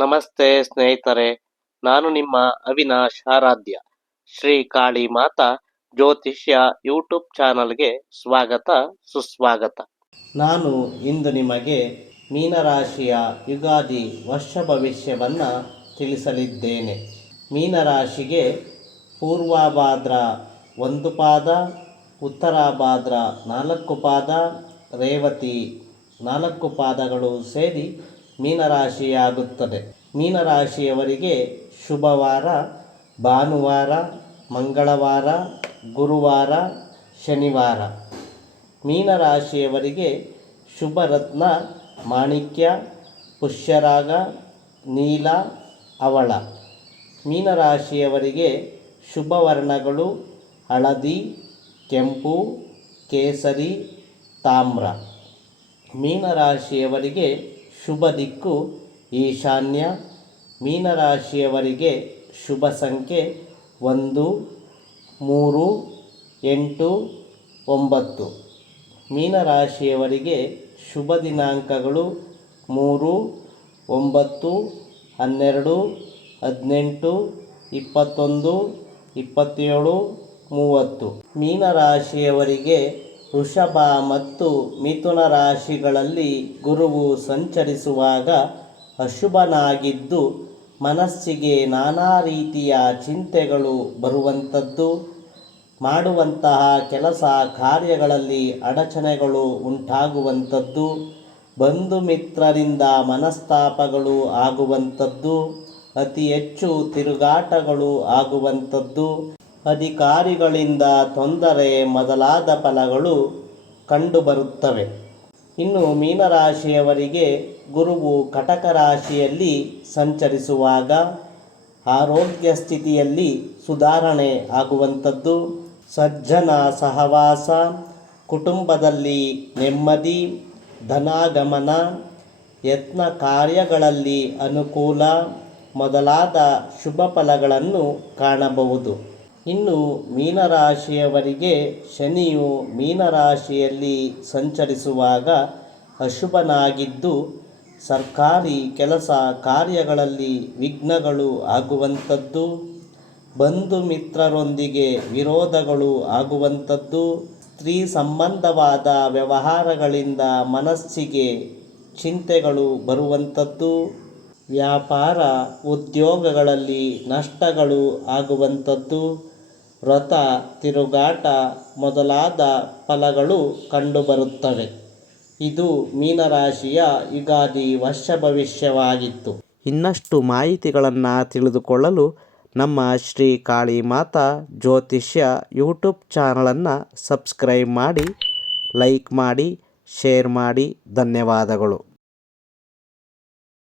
ನಮಸ್ತೆ ಸ್ನೇಹಿತರೆ, ನಾನು ನಿಮ್ಮ ಅವಿನಾಶ್ ಆರಾಧ್ಯ. ಶ್ರೀ ಕಾಳಿ ಮಾತಾ ಜ್ಯೋತಿಷ್ಯ ಯೂಟ್ಯೂಬ್ ಚಾನಲ್ಗೆ ಸ್ವಾಗತ, ಸುಸ್ವಾಗತ. ನಾನು ಇಂದು ನಿಮಗೆ ಮೀನರಾಶಿಯ ಯುಗಾದಿ ವರ್ಷ ಭವಿಷ್ಯವನ್ನು ತಿಳಿಸಲಿದ್ದೇನೆ. ಮೀನರಾಶಿಗೆ ಪೂರ್ವಭಾದ್ರ ಒಂದು ಪಾದ, ಉತ್ತರಾಭಾದ್ರ ನಾಲ್ಕು ಪಾದ, ರೇವತಿ ನಾಲ್ಕು ಪಾದಗಳು ಸೇರಿ ಮೀನರಾಶಿಯಾಗುತ್ತದೆ. ಮೀನರಾಶಿಯವರಿಗೆ ಶುಭವಾರ, ಭಾನುವಾರ, ಮಂಗಳವಾರ, ಗುರುವಾರ, ಶನಿವಾರ. ಮೀನರಾಶಿಯವರಿಗೆ ಶುಭರತ್ನ, ಮಾಣಿಕ್ಯ, ಪುಷ್ಯರಾಗ, ನೀಲ, ಅವಳ. ಮೀನರಾಶಿಯವರಿಗೆ ಶುಭವರ್ಣಗಳು, ಹಳದಿ, ಕೆಂಪು, ಕೇಸರಿ, ತಾಮ್ರ. ಮೀನರಾಶಿಯವರಿಗೆ ಶುಭ ದಿಕ್ಕು ಈಶಾನ್ಯ ಮೀನರಾಶಿಯವರಿಗೆ ಶುಭ ಸಂಖ್ಯೆ ಒಂದು, ಮೂರು, ಎಂಟು, ಒಂಬತ್ತು. ಮೀನರಾಶಿಯವರಿಗೆ ಶುಭ ದಿನಾಂಕಗಳು ಮೂರು, ಒಂಬತ್ತು, ಹನ್ನೆರಡು, ಹದಿನೆಂಟು, ಇಪ್ಪತ್ತೊಂದು, ಇಪ್ಪತ್ತೇಳು, ಮೂವತ್ತು. ಮೀನರಾಶಿಯವರಿಗೆ ವೃಷಭ ಮತ್ತು ಮಿಥುನ ರಾಶಿಗಳಲ್ಲಿ ಗುರುವು ಸಂಚರಿಸುವಾಗ ಅಶುಭನಾಗಿದ್ದು, ಮನಸ್ಸಿಗೆ ನಾನಾ ರೀತಿಯ ಚಿಂತೆಗಳು ಬರುವಂಥದ್ದು. ಮಾಡುವಂತಹ ಕೆಲಸ ಕಾರ್ಯಗಳಲ್ಲಿ ಅಡಚಣೆಗಳು ಉಂಟಾಗುವಂಥದ್ದು. ಬಂಧು ಮಿತ್ರರಿಂದ ಮನಸ್ತಾಪಗಳು ಆಗುವಂಥದ್ದು. ಅತಿ ಹೆಚ್ಚು ತಿರುಗಾಟಗಳು ಆಗುವಂಥದ್ದು. ಅಧಿಕಾರಿಗಳಿಂದ ತೊಂದರೆ ಮೊದಲಾದ ಫಲಗಳು ಕಂಡುಬರುತ್ತವೆ. ಇನ್ನು ಮೀನರಾಶಿಯವರಿಗೆ ಗುರುವು ಕಟಕ ರಾಶಿಯಲ್ಲಿ ಸಂಚರಿಸುವಾಗ ಆರೋಗ್ಯ ಸ್ಥಿತಿಯಲ್ಲಿ ಸುಧಾರಣೆ ಆಗುವಂಥದ್ದು. ಸಜ್ಜನ ಸಹವಾಸ, ಕುಟುಂಬದಲ್ಲಿ ನೆಮ್ಮದಿ, ಧನಾಗಮನ, ಯತ್ನ ಕಾರ್ಯಗಳಲ್ಲಿ ಅನುಕೂಲ ಮೊದಲಾದ ಶುಭ ಫಲಗಳನ್ನು ಕಾಣಬಹುದು. ಇನ್ನು ಮೀನರಾಶಿಯವರಿಗೆ ಶನಿಯು ಮೀನರಾಶಿಯಲ್ಲಿ ಸಂಚರಿಸುವಾಗ ಅಶುಭನಾಗಿದ್ದು, ಸರ್ಕಾರಿ ಕೆಲಸ ಕಾರ್ಯಗಳಲ್ಲಿ ವಿಘ್ನಗಳು ಆಗುವಂಥದ್ದು, ಬಂಧು ಮಿತ್ರರೊಂದಿಗೆ ವಿರೋಧಗಳು ಆಗುವಂಥದ್ದು, ಸ್ತ್ರೀ ಸಂಬಂಧವಾದ ವ್ಯವಹಾರಗಳಿಂದ ಮನಸ್ಸಿಗೆ ಚಿಂತೆಗಳು ಬರುವಂಥದ್ದು, ವ್ಯಾಪಾರ ಉದ್ಯೋಗಗಳಲ್ಲಿ ನಷ್ಟಗಳು ಆಗುವಂಥದ್ದು ವ್ರತ ತಿರುಗಾಟ ಮೊದಲಾದ ಫಲಗಳು ಕಂಡುಬರುತ್ತವೆ. ಇದು ಮೀನರಾಶಿಯ ಯುಗಾದಿ ವರ್ಷ ಭವಿಷ್ಯವಾಗಿತ್ತು. ಇನ್ನಷ್ಟು ಮಾಹಿತಿಗಳನ್ನು ತಿಳಿದುಕೊಳ್ಳಲು ನಮ್ಮ ಶ್ರೀ ಕಾಳಿ ಮಾತಾ ಜ್ಯೋತಿಷ್ಯ ಯೂಟ್ಯೂಬ್ ಚಾನಲನ್ನು ಸಬ್ಸ್ಕ್ರೈಬ್ ಮಾಡಿ, ಲೈಕ್ ಮಾಡಿ, ಶೇರ್ ಮಾಡಿ. ಧನ್ಯವಾದಗಳು.